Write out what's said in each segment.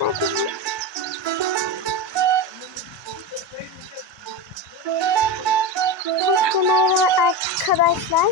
Merhaba arkadaşlar.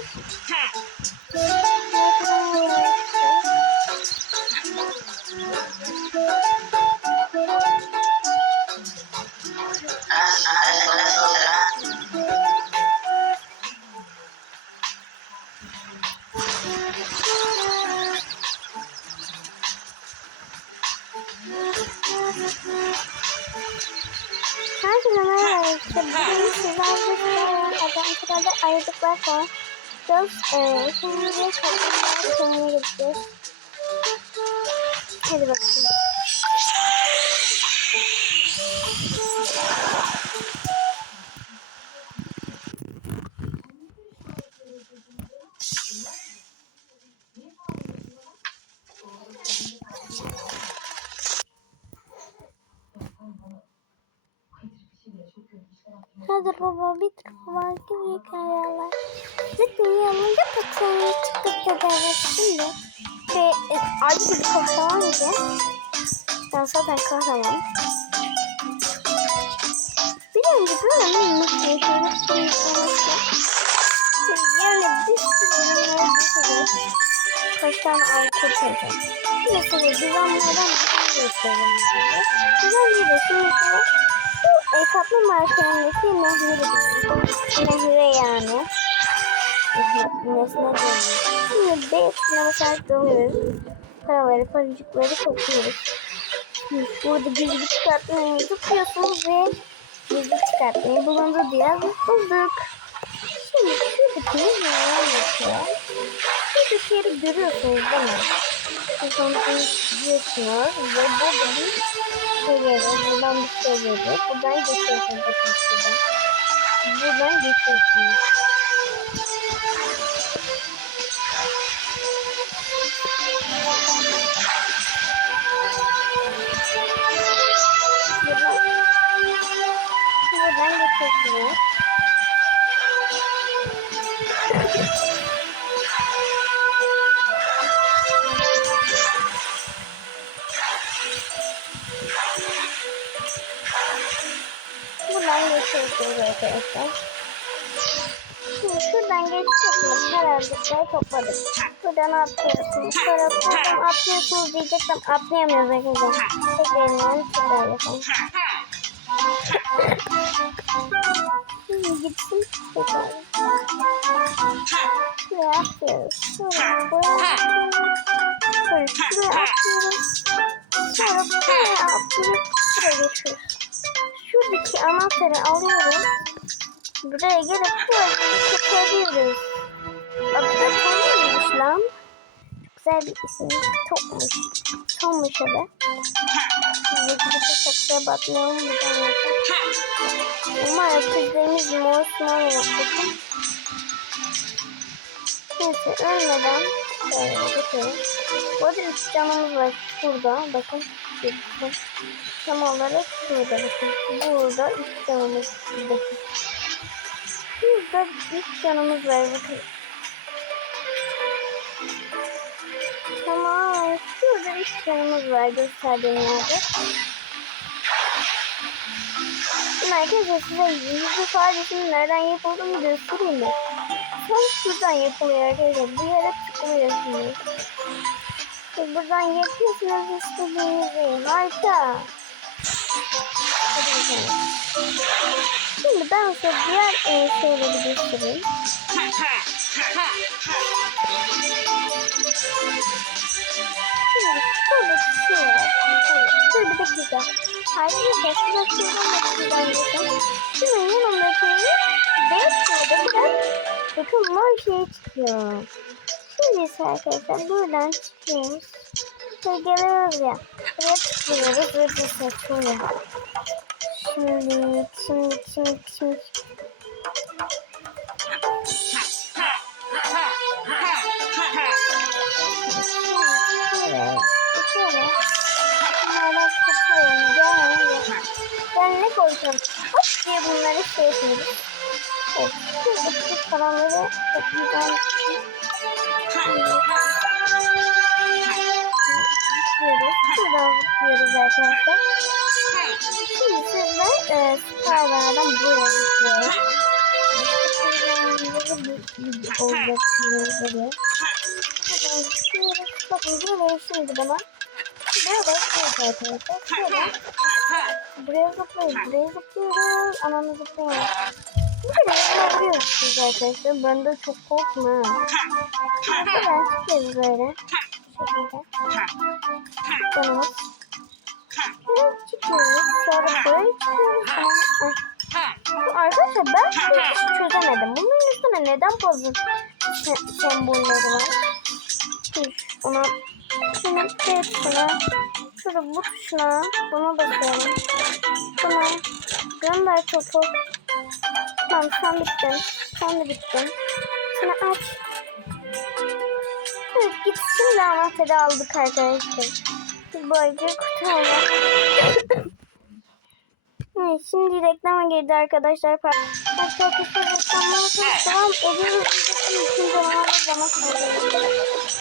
Eee şimdi de kapatmaya sonuna gideceğiz. Hadi bakalım. Hadi baba bitir baba gibi hikayeler. Lütfen yanımda kaçanı çıkıp gidelim şimdi. Şey, e, ayrı bir kahraman gibi. Ben zaten kahraman. Bir önce böyle nasıl yaşamıştım Yani bir sürü ürünler düşürüyoruz. Kaç tane ay kurtaracağım. Mesela güvenlerden bir şey göstereyim size. Güven de şimdi e, kaplumbağa kendisi nehri Nehre yani. Nesne dönüyor. Şimdi B basarak dalıyoruz. Paraları, paracıkları topluyoruz. Burada gizli çıkartmayı tutuyorsunuz ve gizli çıkartmayı bulundu diye bulduk. Şimdi şuradaki neler yapıyor? Şuradaki yeri görüyorsunuz değil mi? Sonra gidiyorsunuz ve burada bir geliyor. Buradan bir şey geliyor. Buradan geçiyorsunuz. Bakın şuradan. Buradan geçiyorsunuz. Buradan geçiyorsunuz arkadaşlar. Şimdi şuradan geçiyorsunuz. Herhalde topladık. Buradan atlıyorsunuz. Sonra buradan atlıyorsunuz diyecektim. Atlayamıyoruz arkadaşlar. Tek elimden şuradan yapalım. Şimdi gitsin. Şuradan. Şuraya atlıyoruz. Sonra buraya atlıyoruz. Sonra şuraya atlıyoruz. Sonra buraya atlıyoruz. Şuraya geçiyoruz. Şuradaki anahtarı alıyoruz. Buraya gelip böyle çıkarıyoruz. Adı da Tom'muş lan. Güzel bir isim. Tom'muş. Tom'muş adı. Şimdi gidip sakıya batmayalım buradan yapalım. Umarım kızlarımız mosmor yapacak. Neyse ölmeden şöyle geçelim. Bu arada üç var burada. Bakın. Tam olarak şurada bakın. Burada üç canımız bakın. Burada üç canımız var bakın. Tamam. Şurada üç canımız var gösterdiğim yerde. Şimdi arkadaşlar size yüz ifadesinin nereden yapıldığını göstereyim mi? Tam şuradan yapılıyor arkadaşlar. Bu yere tıklıyorsunuz. Siz buradan yapıyorsunuz istediğinizi. Harika. Hadi bakalım. Şimdi ben size diğer e, şeyleri göstereyim. Şimdi şöyle bir şey var. Dur bir dakika. Arkadaşlar size şuradan da geçelim. Şunun yanındaki beş yıldızdan bakın mor şey çıkıyor. Şimdi ise arkadaşlar buradan çıkıyoruz. Şey geliyoruz ya. Buraya tıklıyoruz ve bir seçiyor. Şimdi, şimdi, şimdi, şimdi. Şöyle. Ben ne koysam? Hop diye bunları şey yapıyoruz. Evet, şuradaki paraları toplayacağım. Şimdi, Yapıyoruz. Şurada zıplıyoruz arkadaşlar. Şimdi sizler e, Spiderman'dan buraya zıplıyoruz. Olacak sizlere. Buradan zıplıyoruz. Bakın böyle şimdi bana. Böyle zıplıyoruz arkadaşlar. Şöyle. Buraya zıplıyoruz. Buraya zıplıyoruz. Ananı zıplıyoruz. Buraya vuruyoruz siz arkadaşlar. Ben de çok korkma. ha. Buradan çıkıyoruz böyle. Şekilde. Canımız. Buraya çıkıyoruz. Sonra buraya çıkıyoruz. Sonra... Arkadaşlar ben hiç çözemedim. Bunun üstüne neden puzzle se- sembolleri var? Şimdi ona şunu şey tuşuna şurada bu tuşuna buna basıyorum. Buna gönder topu. Tamam sen bittin. Sen de bittin. Şunu aç. Evet git şimdi anahtarı aldık arkadaşlar. Bu acıyı kurtarmak. Evet, şimdi reklama girdi arkadaşlar. Arkadaşlar reklamlar tamam ediyoruz. Zamanında bana söylüyoruz.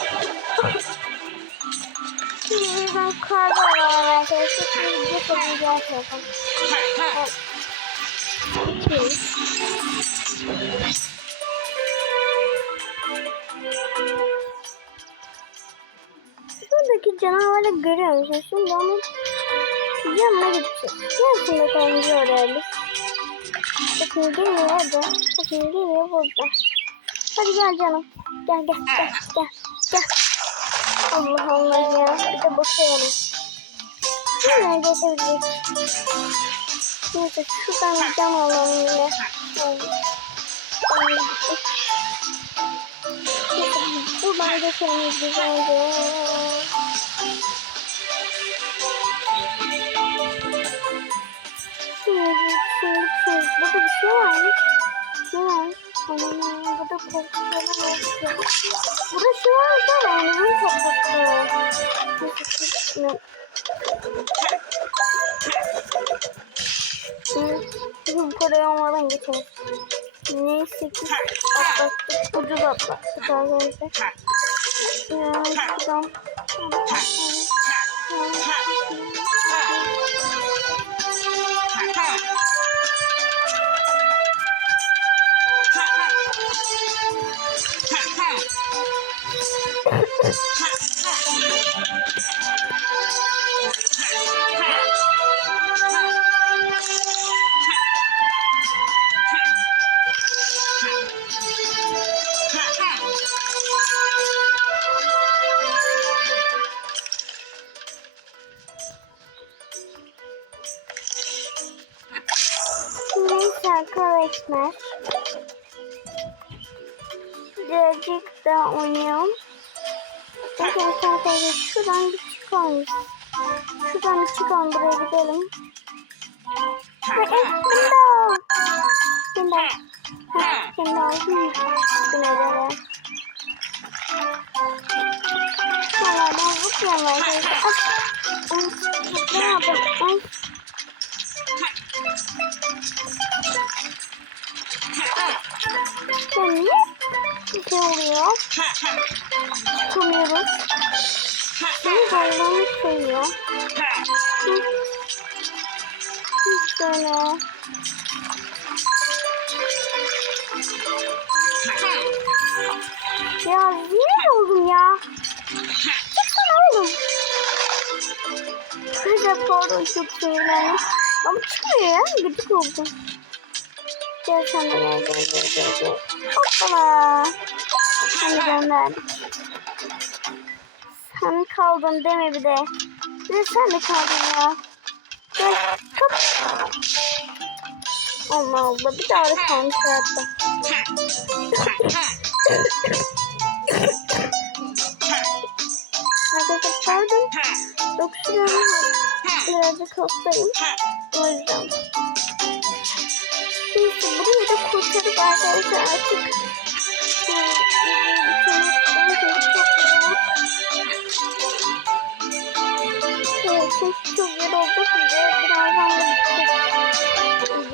Şimdi bizden kargo var arkadaşlar. Şimdi bir yapabileceğiz yapalım. Evet. Buradaki canavarı görüyor musun? Şimdi onun yanına gideceğiz. Gelsin bakalım oraya biz. Bakın geliyor orada. Bakın geliyor burada. Hadi gel canım. Gel gel gel gel. Gel. Allah Allah ya. Bir de bakıyorum. Hemen geçebilecek. Neyse şuradan cam alalım gitti. Neyse buradan geçelim güzelce. Şimdi, şimdi. Burada bir şey var mı? Ne var? Aman burada korkuyorum. Burada şey var da ben bunu çok korkuyorum. Neyse, ne? Şimdi olmadan geçelim. Neyse ki atlattık. Ucuz atlattık arkadaşlar. Ya şuradan. Arkadaşlar. Birazcık daha oynayalım. Arkadaşlar arkadaşlar şuradan bir çıkalım. Şuradan bir çıkalım buraya gidelim. Heh, Bindal. Hı. Güneyleri. Valla ben zıplıyorum arkadaşlar. Ay. Ay. Ya niye bir şey oluyor? Çıkamıyoruz. Senin hayvanı seviyor. Hı, Şöyle. Ya yine oldum ya. Çıksana oğlum. Kıza pardon çok sinirlendim. Ama çıkmıyor ya. Gıcık oldum. Sen de gel. Hoppala. Seni gönderdik. Sen kaldın deme bir de. Bir de sen de kaldın ya. Gel kap. Allah Allah bir daha da kalmış hayatta. Arkadaşlar pardon. Öksürüyorum. Birazcık hastayım. O yüzden. Burayı da kurtarıp arkadaşlar artık e, çok yorulduk. Ve birazdan da bitecek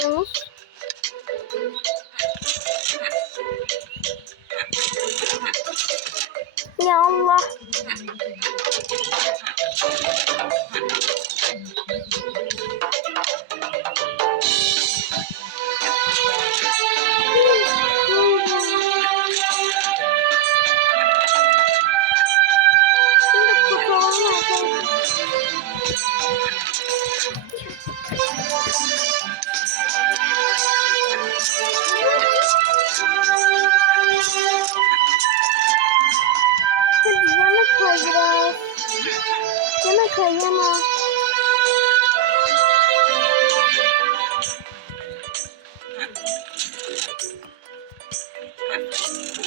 Hadi yana kay.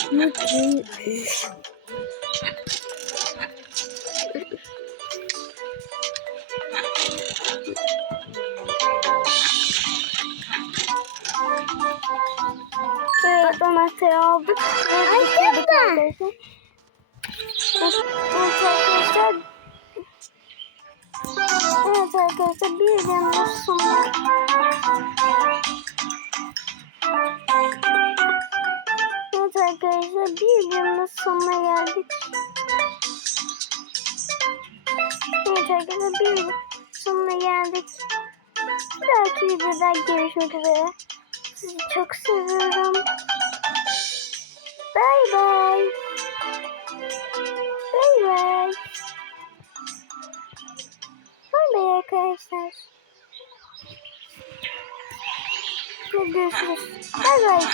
Yana kay arkadaşlar. Evet arkadaşlar. Evet arkadaşlar bir videonun sonuna Evet arkadaşlar bir videonun sonuna geldik. Evet arkadaşlar bir videonun sonuna geldik. Bir dahaki videoda görüşmek üzere. Sizi çok seviyorum. Bye bye. bye Bay. Merry Christmas. Good Görüşürüz. Bay bay.